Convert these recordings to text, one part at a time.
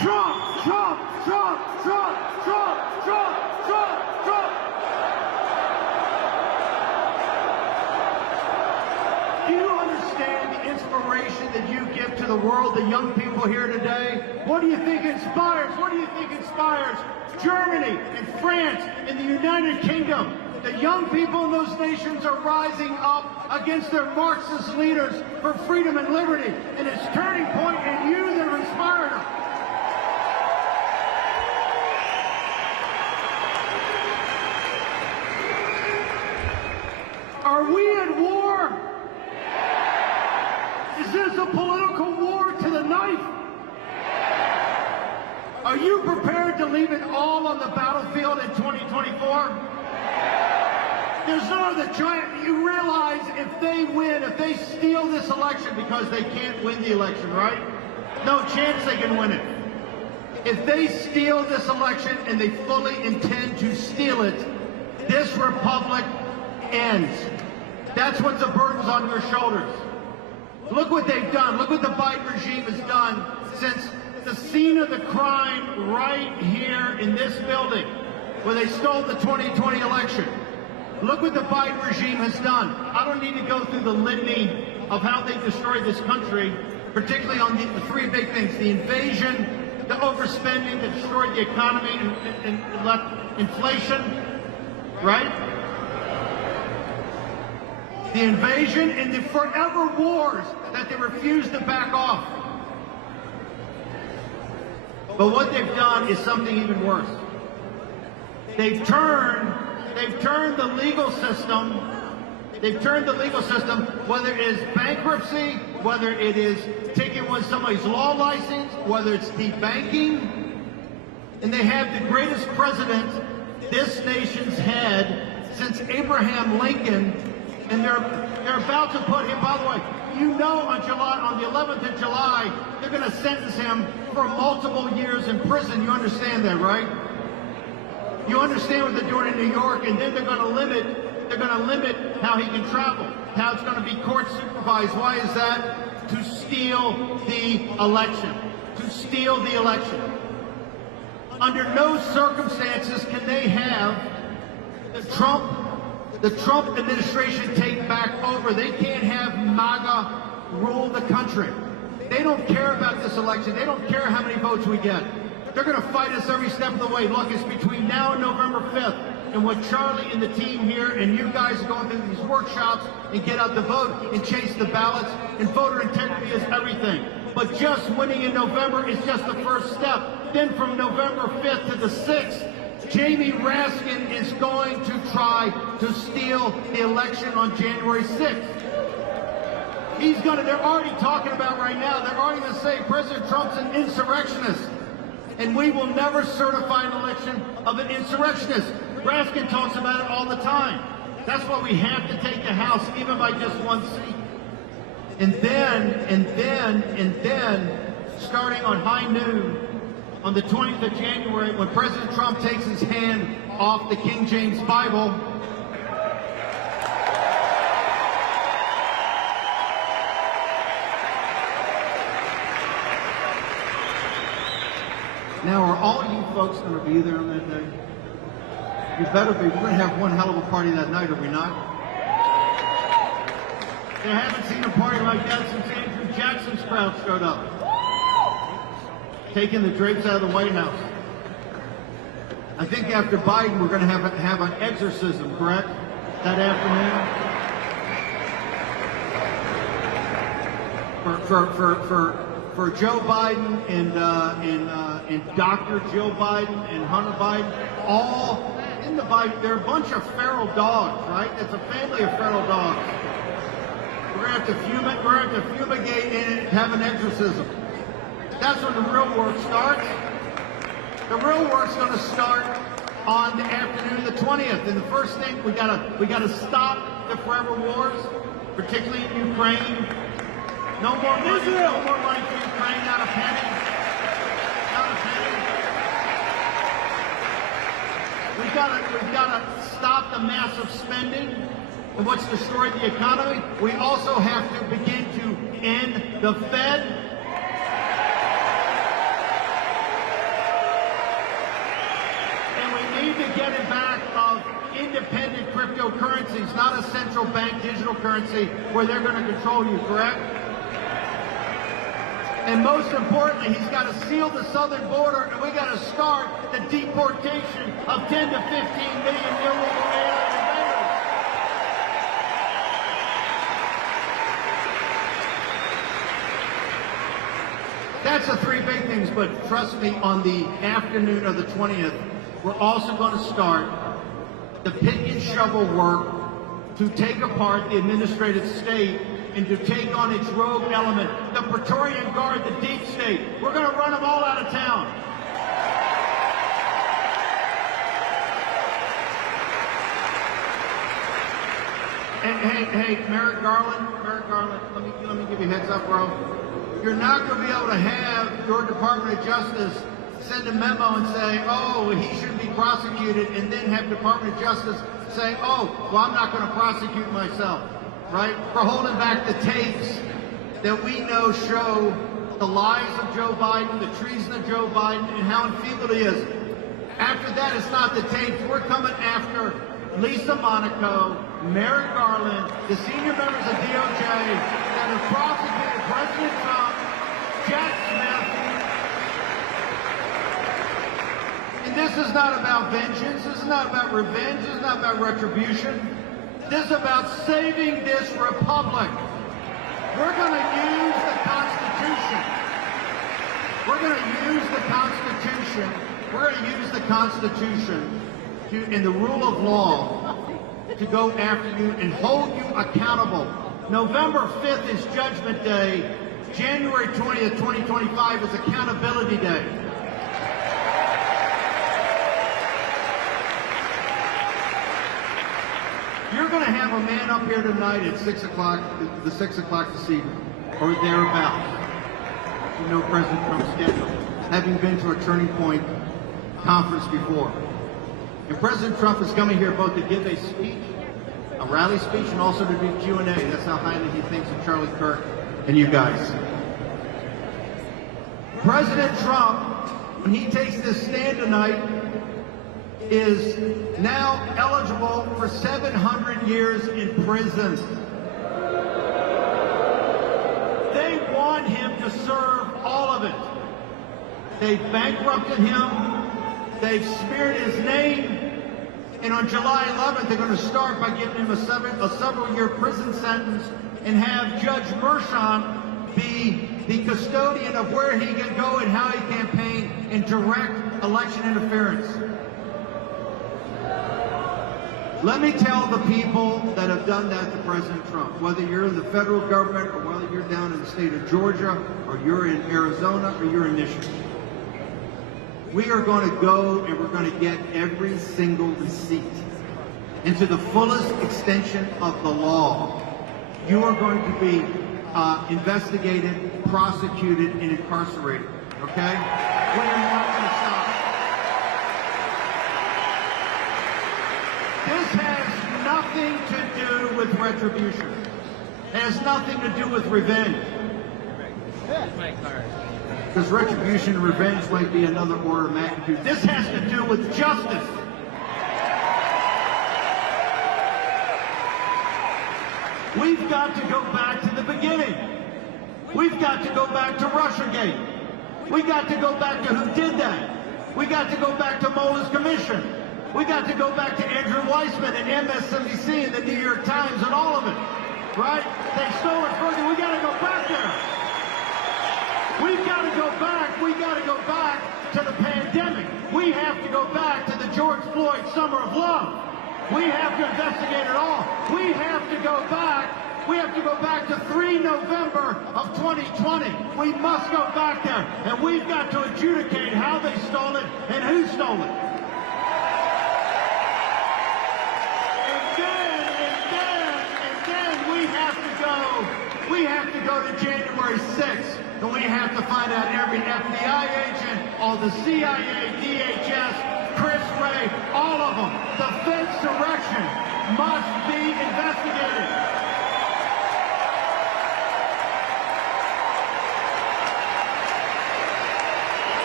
Trump, Trump, Trump, Trump, Trump, Trump, Trump, Trump. Do you understand the inspiration that you give to the world, the young people here today? What do you think inspires? What do you think inspires Germany and France and the United Kingdom? The young people in those nations are rising up against their Marxist leaders for freedom and liberty. And it's turning point in you that are inspiring them. Are we at war? Is this a political war to the knife? Are you prepared to leave it all on the battlefield in 2024? There's no other giant. You realize if they win, if they steal this election, because they can't win the election, right? No chance they can win it. If they steal this election, and they fully intend to steal it, this republic ends. That's what the burden's on your shoulders. Look what they've done. Look what the Biden regime has done since the scene of the crime right here in this building where they stole the 2020 election. Look what the Biden regime has done. I don't need to go through the litany of how they destroyed this country, particularly on the three big things: the invasion, the overspending that destroyed the economy and left inflation, right? The invasion and the forever wars that they refuse to back off. But what they've done is something even worse. They've turned the legal system, whether it is bankruptcy, whether it is taking away somebody's law license, whether it's debanking, and they have the greatest president this nation's had since Abraham Lincoln, and they're about to put him, by the way, you know, on the 11th of July, they're going to sentence him for multiple years in prison. You understand that, right? You understand what they're doing in New York, and then they're going to limit how he can travel, how it's going to be court supervised. Why is that? To steal the election. To steal the election. Under no circumstances can they have the Trump administration take back over. They can't have MAGA rule the country. They don't care about this election. They don't care how many votes we get. They're going to fight us every step of the way. Look, it's between now and November 5th. And what Charlie and the team here and you guys are going through these workshops and get out the vote and chase the ballots, and voter integrity is everything. But just winning in November is just the first step. Then from November 5th to the 6th, Jamie Raskin is going to try to steal the election on January 6th. They're already talking about right now, they're already going to say President Trump's an insurrectionist. And we will never certify an election of an insurrectionist. Raskin talks about it all the time. That's why we have to take the House, even by just one seat. And then, starting on high noon, on the 20th of January, when President Trump takes his hand off the King James Bible, now, are all you folks going to be there on that day? You better be. We're going to have one hell of a party that night, are we not? They haven't seen a party like that since Andrew Jackson's crowd showed up, taking the drapes out of the White House. I think after Biden, we're going to have an exorcism, correct? That afternoon? For Joe Biden and Dr. Jill Biden and Hunter Biden, all in the Biden, they're a bunch of feral dogs, right? It's a family of feral dogs. We're going to have to fumigate and have an exorcism. That's when the real work starts. The real work's going to start on the afternoon of the 20th. And the first thing, we gotta stop the forever wars, particularly in Ukraine. No more money for Ukraine, not a penny. Not a penny. We've got to stop the massive spending and what's destroyed the economy. We also have to begin to end the Fed. banning back of independent cryptocurrencies, not a central bank digital currency where they're going to control you, correct? And most importantly, he's got to seal the southern border, and we got to start the deportation of 10 to 15 million illegal alien invaders. That's the three big things, but trust me, on the afternoon of the 20th, we're also going to start the pick and shovel work to take apart the administrative state and to take on its rogue element, the Praetorian Guard, the deep state. We're going to run them all out of town. Hey, Merrick Garland, let me give you a heads up, bro. You're not going to be able to have your Department of Justice send a memo and say, oh, he shouldn't be prosecuted, and then have Department of Justice say, oh, well, I'm not going to prosecute myself. Right? For holding back the tapes that we know show the lies of Joe Biden, the treason of Joe Biden, and how enfeebled he is. After that, it's not the tapes. We're coming after Lisa Monaco, Merrick Garland, the senior members of DOJ that have prosecuted President Trump, Jack Smith. And this is not about vengeance. This is not about revenge. This is not about retribution. This is about saving this republic. We're going to use the Constitution. We're going to use the Constitution. We're going to use the Constitution in the rule of law to go after you and hold you accountable. November 5th is Judgment Day. January 20th, 2025 is Accountability Day. You're going to have a man up here tonight at 6 o'clock, the 6 o'clock this evening, or thereabouts. You know President Trump's schedule, having been to a Turning Point conference before. And President Trump is coming here both to give a speech, a rally speech, and also to do Q&A. That's how highly he thinks of Charlie Kirk and you guys. President Trump, when he takes this stand tonight, is now eligible for 700 years in prison. They want him to serve all of it. They've bankrupted him. They've smeared his name. And on July 11th, they're going to start by giving him a several-year prison sentence and have Judge Mershon be the custodian of where he can go and how he campaign and direct election interference. Let me tell the people that have done that to President Trump, whether you're in the federal government or whether you're down in the state of Georgia or you're in Arizona or you're in Michigan, we are going to go and we're going to get every single receipt. And to the fullest extension of the law, you are going to be investigated, prosecuted, and incarcerated, okay? We are not going to stop. This has nothing to do with retribution. It has nothing to do with revenge. Because retribution and revenge might be another order of magnitude. This has to do with justice. We've got to go back to the beginning. We've got to go back to Russiagate. We got to go back to who did that. We got to go back to Mueller's commission. We got to go back to Andrew Weissman and MSNBC and the New York Times and all of it, right? They stole it further. We got to go back there. We've got to go back. We got to go back to the pandemic. We have to go back to the George Floyd Summer of Love. We have to investigate it all. We have to go back. We have to go back to 3 November of 2020. We must go back there. And we've got to adjudicate how they stole it and who stole it. We have to go to January 6th, and we have to find out every FBI agent, all the CIA, DHS, Chris Wray, all of them. The insurrection must be investigated.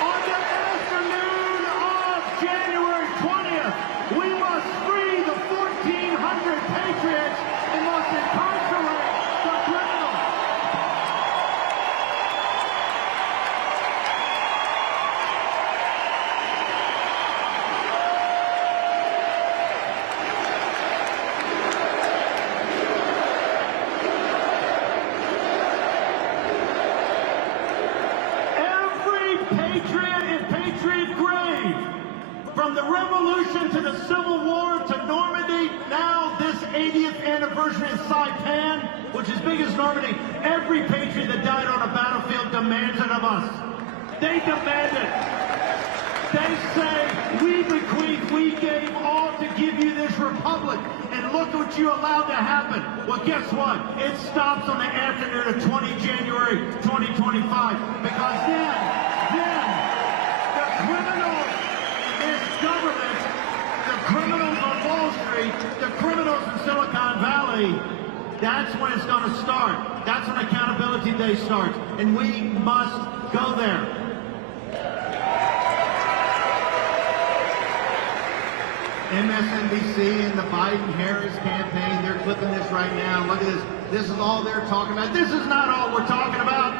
On the afternoon of January 20th, patriot and patriot grave. From the Revolution to the Civil War to Normandy, now this 80th anniversary in Saipan, which is big as Normandy, every patriot that died on a battlefield demands it of us. They demand it. They say, we bequeath, we gave all to give you this republic, and look what you allowed to happen. Well, guess what? It stops on the afternoon of 20 January 2025, because then the criminals in this government, the criminals on Wall Street, the criminals in Silicon Valley, that's when it's going to start. That's when Accountability Day starts, and we must go there. MSNBC and the Biden-Harris campaign, they're clipping this right now. Look at this. This is all they're talking about. This is not all we're talking about.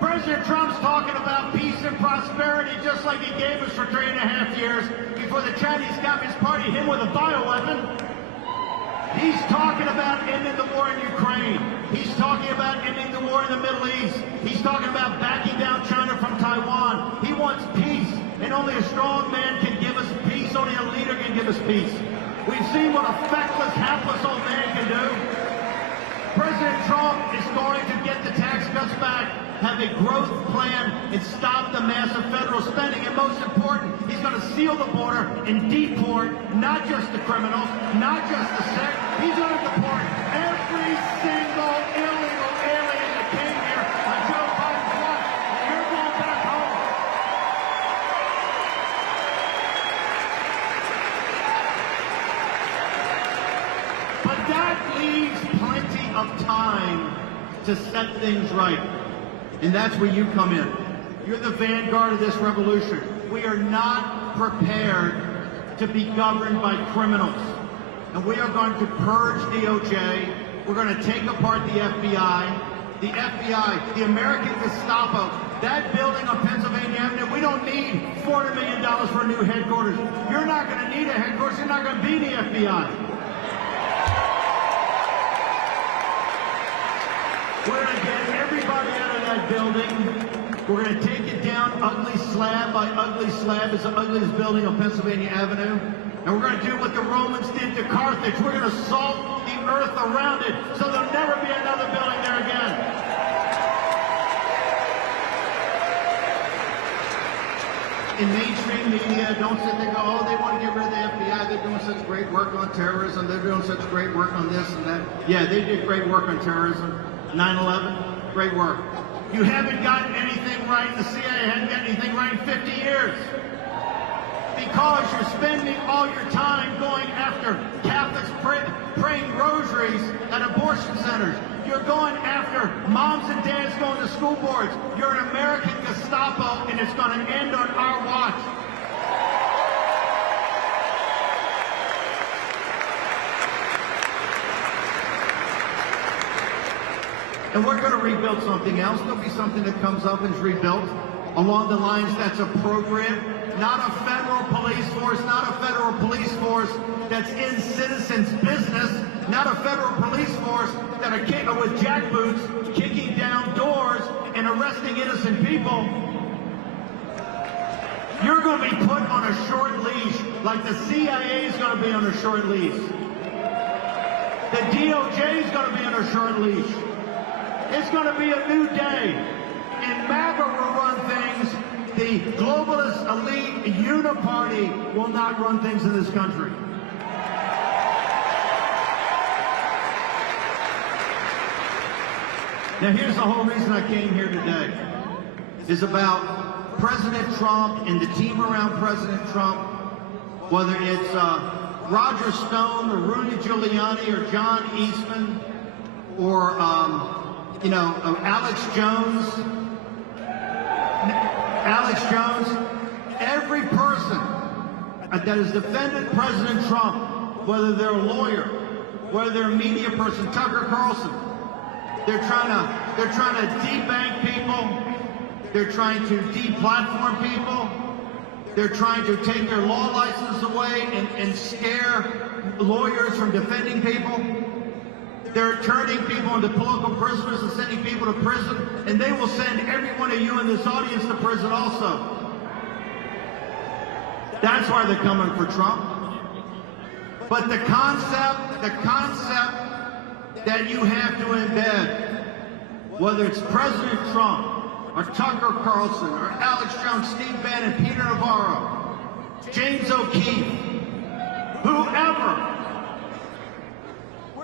President Trump's talking about peace and prosperity just like he gave us for 3.5 years before the Chinese Communist Party hit him with a bioweapon. He's talking about ending the war in Ukraine. He's talking about ending the war in the Middle East. He's talking about backing down China from Taiwan. He wants peace, and only a strong man can give us peace. Only a leader can give us peace. We've seen what a feckless, hapless old man can do. President Trump is going to get the tax cuts back, have a growth plan, and stop the massive federal spending. And most important, he's going to seal the border and deport not just the criminals, not just the sick. He's going to deport every single illegal alien that came here on Joe Biden's watch. You're going back home. But that leaves plenty of time to set things right. And that's where you come in. You're the vanguard of this revolution. We are not prepared to be governed by criminals. And we are going to purge DOJ. We're going to take apart the FBI. The FBI, the American Gestapo, that building on Pennsylvania Avenue, we don't need $400 million for a new headquarters. You're not going to need a headquarters. You're not going to be the FBI. We're going to get everybody out of that building. We're going to take it down ugly slab by ugly slab. It's the ugliest building on Pennsylvania Avenue. And we're going to do what the Romans did to Carthage. We're going to salt the earth around it so there'll never be another building there again. In mainstream media, don't sit there and go, oh, they want to get rid of the FBI. They're doing such great work on terrorism. They're doing such great work on this and that. Yeah, they did great work on terrorism. 9/11, great work. You haven't gotten anything right. The CIA hasn't gotten anything right in 50 years. Because you're spending all your time going after Catholics praying rosaries at abortion centers. You're going after moms and dads going to school boards. You're an American Gestapo, and it's going to end on our watch. And we're going to rebuild something else. There'll be something that comes up and is rebuilt along the lines that's appropriate. Not a federal police force, not a federal police force that's in citizens' business, not a federal police force that are with jackboots kicking down doors and arresting innocent people. You're going to be put on a short leash like the CIA is going to be on a short leash. The DOJ is going to be on a short leash. It's going to be a new day. And MAGA will run things. The globalist elite uniparty will not run things in this country. Now here's the whole reason I came here today. Is about President Trump and the team around President Trump, whether it's Roger Stone or Rudy Giuliani or John Eastman or Alex Jones, every person that has defended President Trump, whether they're a lawyer, whether they're a media person, Tucker Carlson, they're trying to debank people, they're trying to deplatform people, they're trying to take their law license away and scare lawyers from defending people. They're turning people into political prisoners and sending people to prison, and they will send every one of you in this audience to prison also. That's why they're coming for Trump. But the concept that you have to embed, whether it's President Trump, or Tucker Carlson, or Alex Jones, Steve Bannon, Peter Navarro, James O'Keefe, whoever,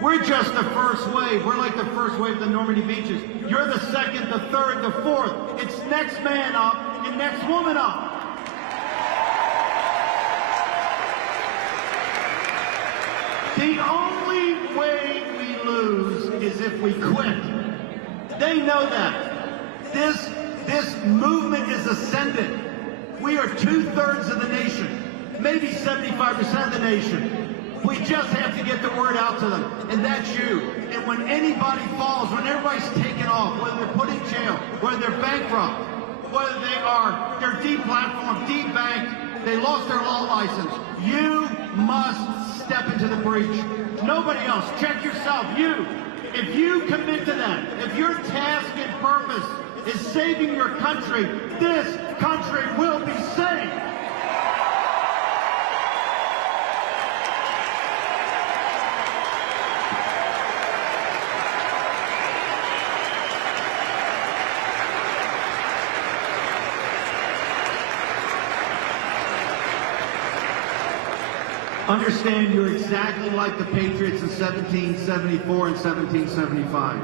we're just the first wave. We're like the first wave of the Normandy beaches. You're the second, the third, the fourth. It's next man up and next woman up. The only way we lose is if we quit. They know that. This movement is ascendant. We are 2/3 of the nation, maybe 75% of the nation. We just have to get the word out to them, and that's you. And when anybody falls, when everybody's taken off, whether they're put in jail, whether they're bankrupt, whether they're deplatformed, debanked, they lost their law license, you must step into the breach. Nobody else. Check yourself. You. If you commit to that, if your task and purpose is saving your country, this country will be saved. Understand you're exactly like the Patriots in 1774 and 1775.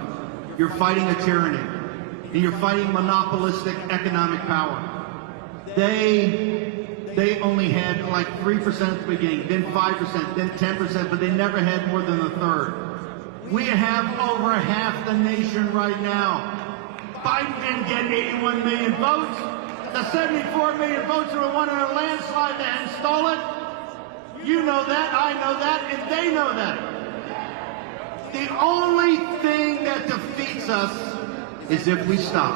You're fighting a tyranny, and you're fighting monopolistic economic power. They only had like 3% at the beginning, then 5%, then 10%, but they never had more than a third. We have over half the nation right now. Biden didn't get 81 million votes. The 74 million votes that were won in a landslide that hadn't stolen. You know that, I know that, and they know that. The only thing that defeats us is if we stop.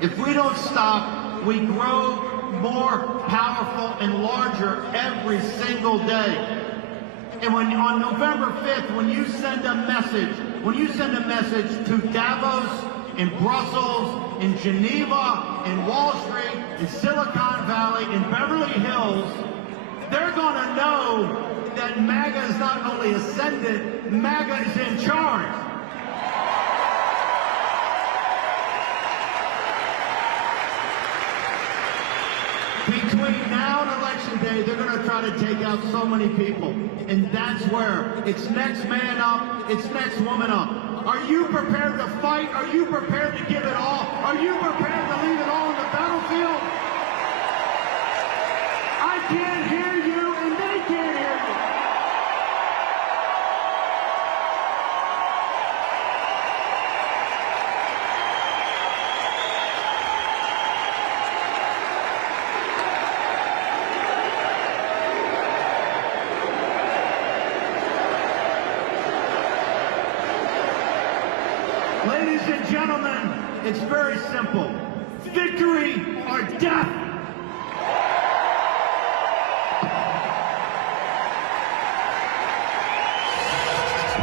If we don't stop, we grow more powerful and larger every single day. And when on November 5th, when you send a message to Davos, in Brussels, in Geneva, in Wall Street, in Silicon Valley, in Beverly Hills, they're going to know that MAGA is not only ascendant, MAGA is in charge. Between now and Election Day, they're going to try to take out so many people. And that's where it's next man up, it's next woman up. Are you prepared to fight? Are you prepared to give it all? Are you prepared to leave it all on the battlefield? I can't hear you, and they can't hear you. Ladies and gentlemen, it's very simple. Victory or death.